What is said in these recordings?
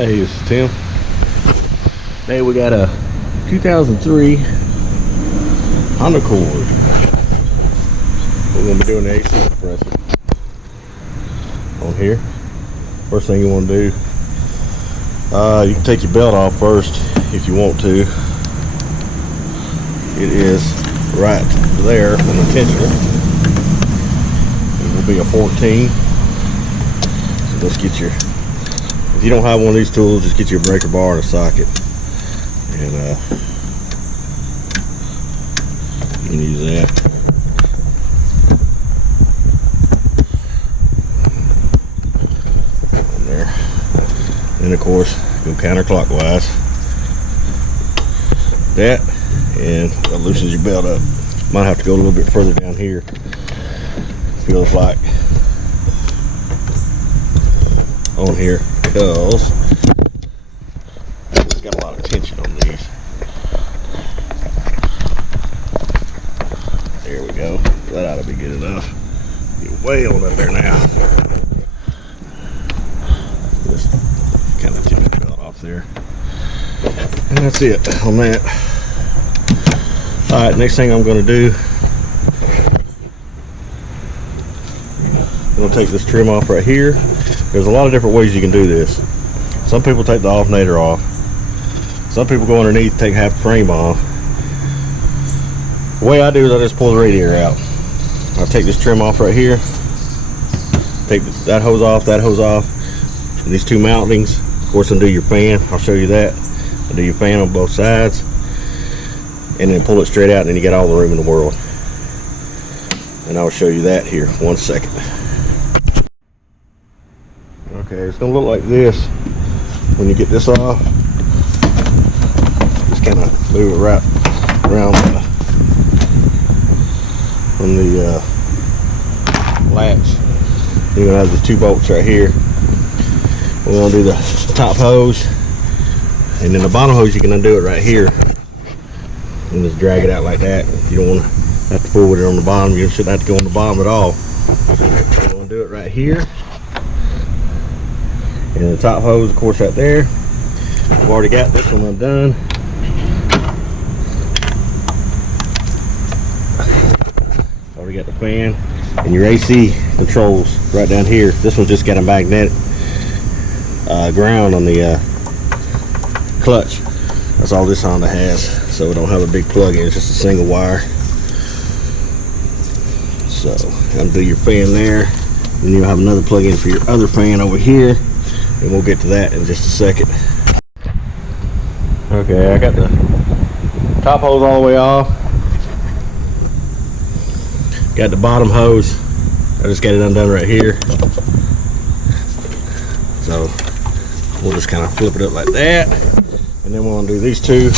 Hey, this is Tim. Hey, we got a 2003 Honda Accord. We're going to be doing the AC compressor on here. First thing you want to do, you can take your belt off first if you want to. It is right there on the tensioner. It will be a 14. So let's get your, if you don't have one of these tools, just get your breaker bar and a socket. And you can use that. On there. And of course, go counterclockwise. That, and that loosens your belt up. Might have to go a little bit further down here. Feels like on here, because it's got a lot of tension on these. There we go. That ought to be good enough. Get way on up there now. Just kind of tip the belt off there. And that's it on that. Alright, next thing I'm going to do, I'm going to take this trim off right here. There's a lot of different ways you can do this. Some people take the alternator off. Some people go underneath, take half the frame off. The way I do is I just pull the radiator out. I'll take this trim off right here. Take that hose off, and these two mountings. Of course, undo your fan. I'll show you that. Undo your fan on both sides. And then pull it straight out, and then you got all the room in the world. And I'll show you that here. 1 second. Okay, it's gonna look like this when you get this off. Just kind of move it right around from the latch. You're gonna have the two bolts right here. We're gonna do the top hose, and then the bottom hose you can undo it right here and just drag it out like that. You don't want to have to pull with it on the bottom. You shouldn't have to go on the bottom at all. We're gonna do it right here. And the top hose, of course, right there. We've already got this one undone. Already got the fan and your AC controls right down here. This one's just got a magnetic ground on the clutch. That's all this Honda has. So we don't have a big plug-in. It's just a single wire. So undo your fan there. And you'll have another plug-in for your other fan over here. And we'll get to that in just a second. Okay, I got the top hose all the way off. Got the bottom hose. I just got it undone right here. So we'll just kind of flip it up like that. And then we'll undo these two.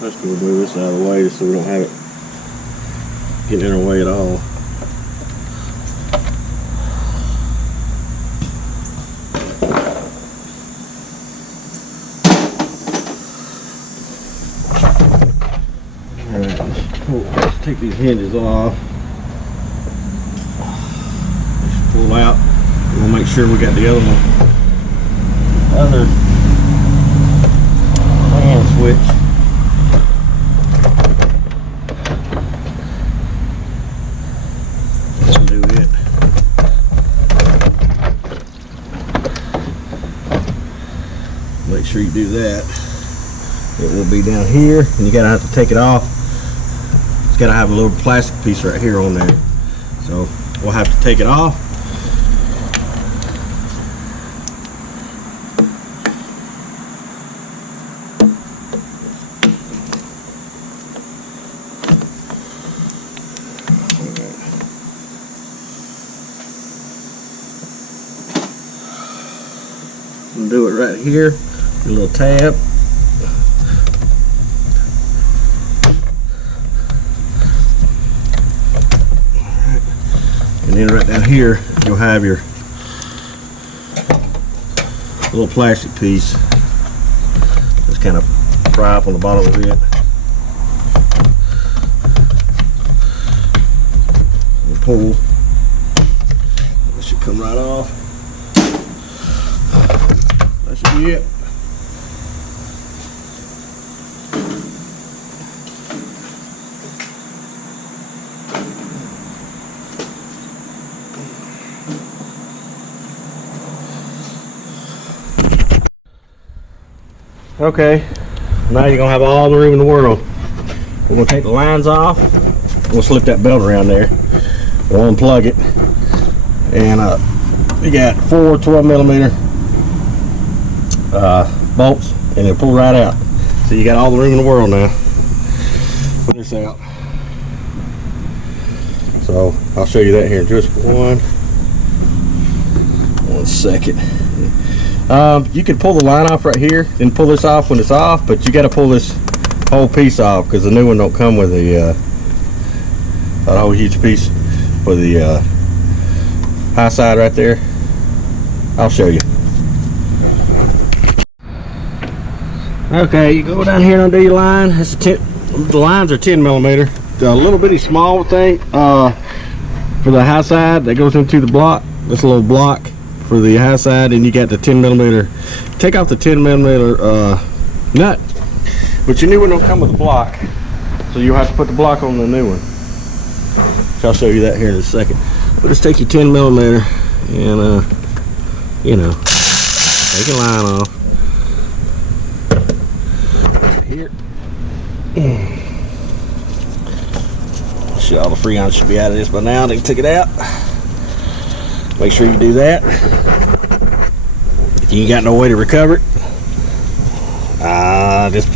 First we'll move this out of the way so we don't have it getting in our way at all. Alright, let's take these hinges off. Just pull out. We'll make sure we got the other one. Other fan switch. Make sure you do that. It will be down here, and you gotta have to take it off. It's gotta have a little plastic piece right here on there. So we'll have to take it off. do it right here. A little tab. Alright. And then right down here, you'll have your little plastic piece. Just kind of pry up on the bottom of it. And pull. That should come right off. That should be it. Okay, now you're gonna have all the room in the world. We're gonna take the lines off. We'll slip that belt around there. We'll unplug it, and you got 4 12mm bolts, and it'll pull right out. So you got all the room in the world now. Put this out. So I'll show you that here in just one second. You can pull the line off right here and pull this off when it's off, but you got to pull this whole piece off because the new one don't come with a whole huge piece for the high side right there. I'll show you. Okay, you go down here and undo your line. The lines are 10mm. The little bitty small thing for the high side that goes into the block. This little block for the high side, and you got the 10mm. Take off the 10mm nut, but your new one don't come with a block, so you'll have to put the block on the new one. So I'll show you that here in a second. But just take your 10mm and you know, take your line off here. All the freon should be out of this by now. They took it out. Make sure you do that. If you ain't got no way to recover it, just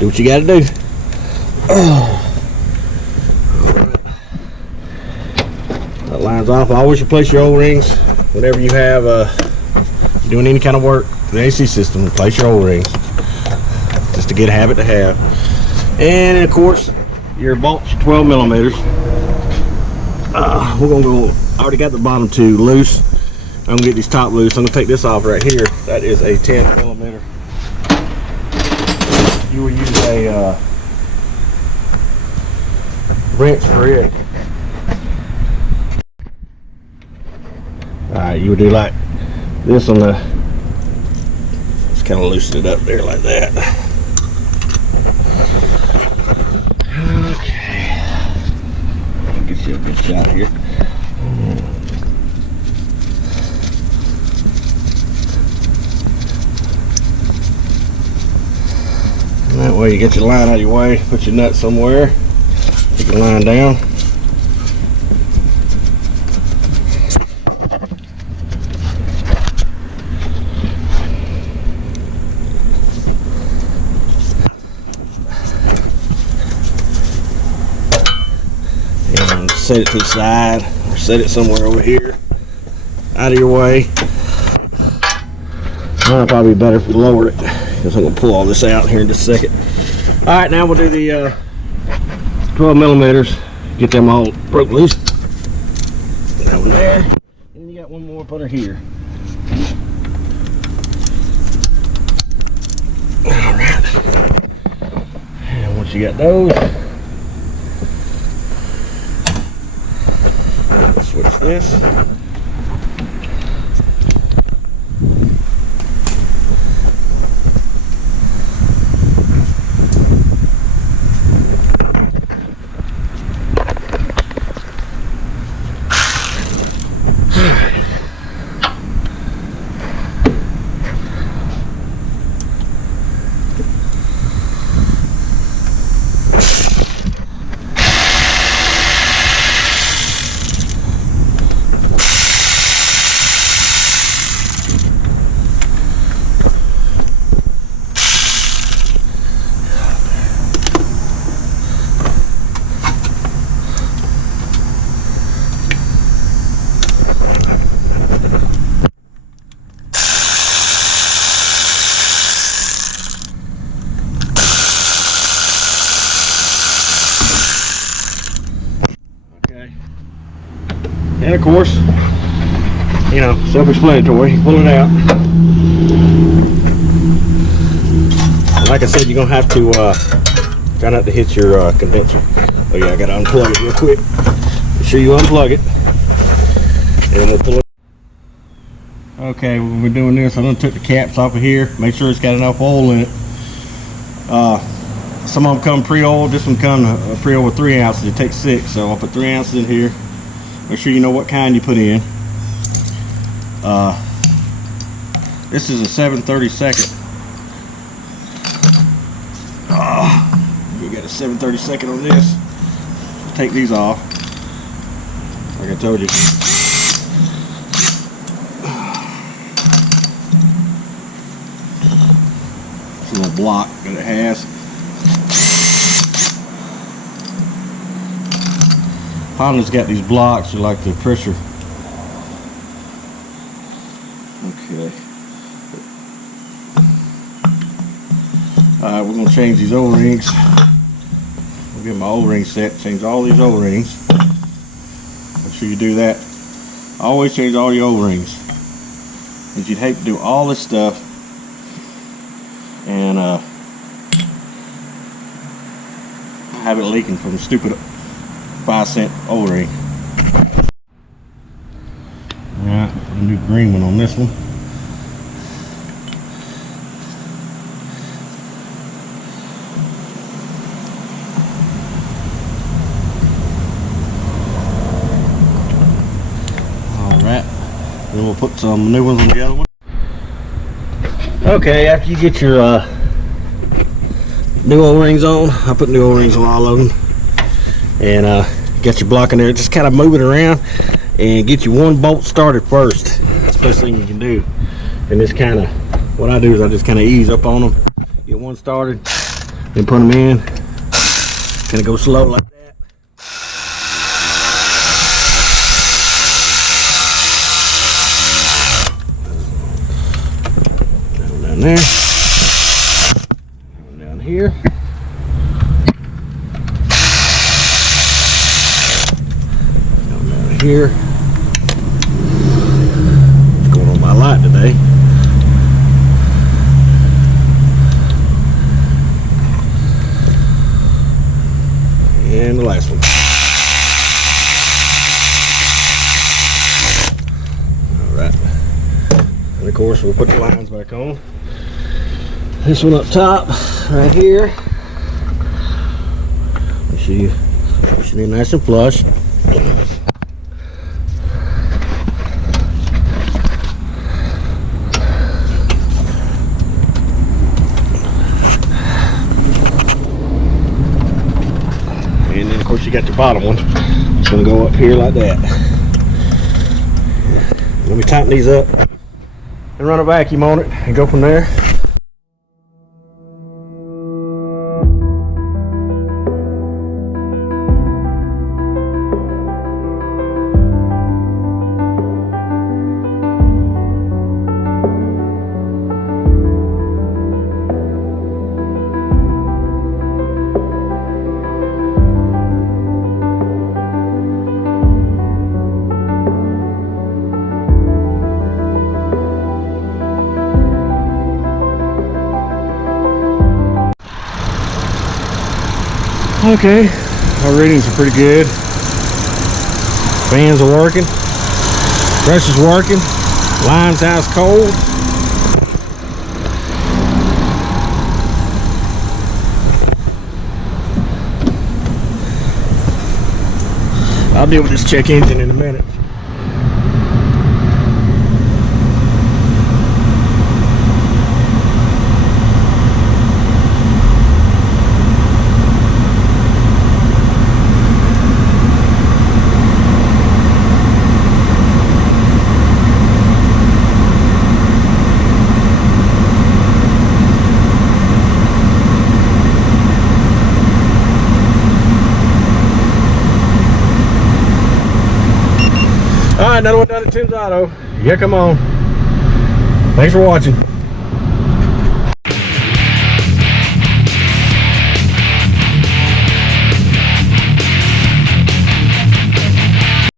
do what you got to do. That line's off. Always replace your O-rings whenever you have doing any kind of work with the AC system. Replace your O-rings. Just a good habit to have. And of course, your bolts, 12mm. We're gonna go. I already got the bottom 2 loose. I'm gonna get these top loose. I'm gonna take this off right here. That is a 10mm. You will use a wrench for it. Alright, you would do like this on the. Just kind of loosen it up there like that. Okay. Get you a good shot here. And that way you get your line out of your way, put your nut somewhere, put your line down. And set it to the side, or set it somewhere over here, out of your way. It'll probably be better if we lower it, because I'm going to pull all this out here in just a second. Alright, now we'll do the 12mm. Get them all broke loose. That one there. And then you got one more putter here. Alright. And once you got those, switch this. And of course, you know, self-explanatory. You pull it out. And like I said, you're gonna have to try not to hit your condenser. Oh yeah, I gotta unplug it real quick. Make sure you unplug it, and we'll pull it. Okay, when we're doing this, I'm gonna take the caps off of here. Make sure it's got enough oil in it. Some of them come pre-oiled. This one comes pre-oiled with 3 ounces. It takes 6, so I'll put 3 ounces in here. Make sure you know what kind you put in. This is a 7/32. You got a 7/32 on this. Take these off. Like I told you. It's a little block that it has. Honda's got these blocks that like the pressure. Okay. Alright, we're going to change these O-rings. I'll get my O-ring set, change all these O-rings. Make sure you do that. Always change all your O-rings. Because you'd hate to do all this stuff and have it leaking from the stupid 5-cent O-ring. Alright, put a new green one on this one. Alright, then we'll put some new ones on the other one. Okay, after you get your new O-rings on, I put new O-rings on all of them. And get your block in there, just kind of move it around and get you one bolt started first. That's the best thing you can do. And this kind of, what I do is I just kind of ease up on them, get one started, then put them in, kind of go slow like that. Down there, down here. Here. What's going on with my light today? And the last one. Alright. And of course we'll put the lines back on. This one up top, right here. Make sure you push it in nice and flush. And then of course you got your bottom one. It's going to go up here like that. Let me tighten these up and run a vacuum on it and go from there. Okay, our readings are pretty good. Fans are working. Brush is working. Line's ice cold. I'll deal with this check engine in a minute. Alright, another one done at Tim's Auto. Yeah, come on. Thanks for watching.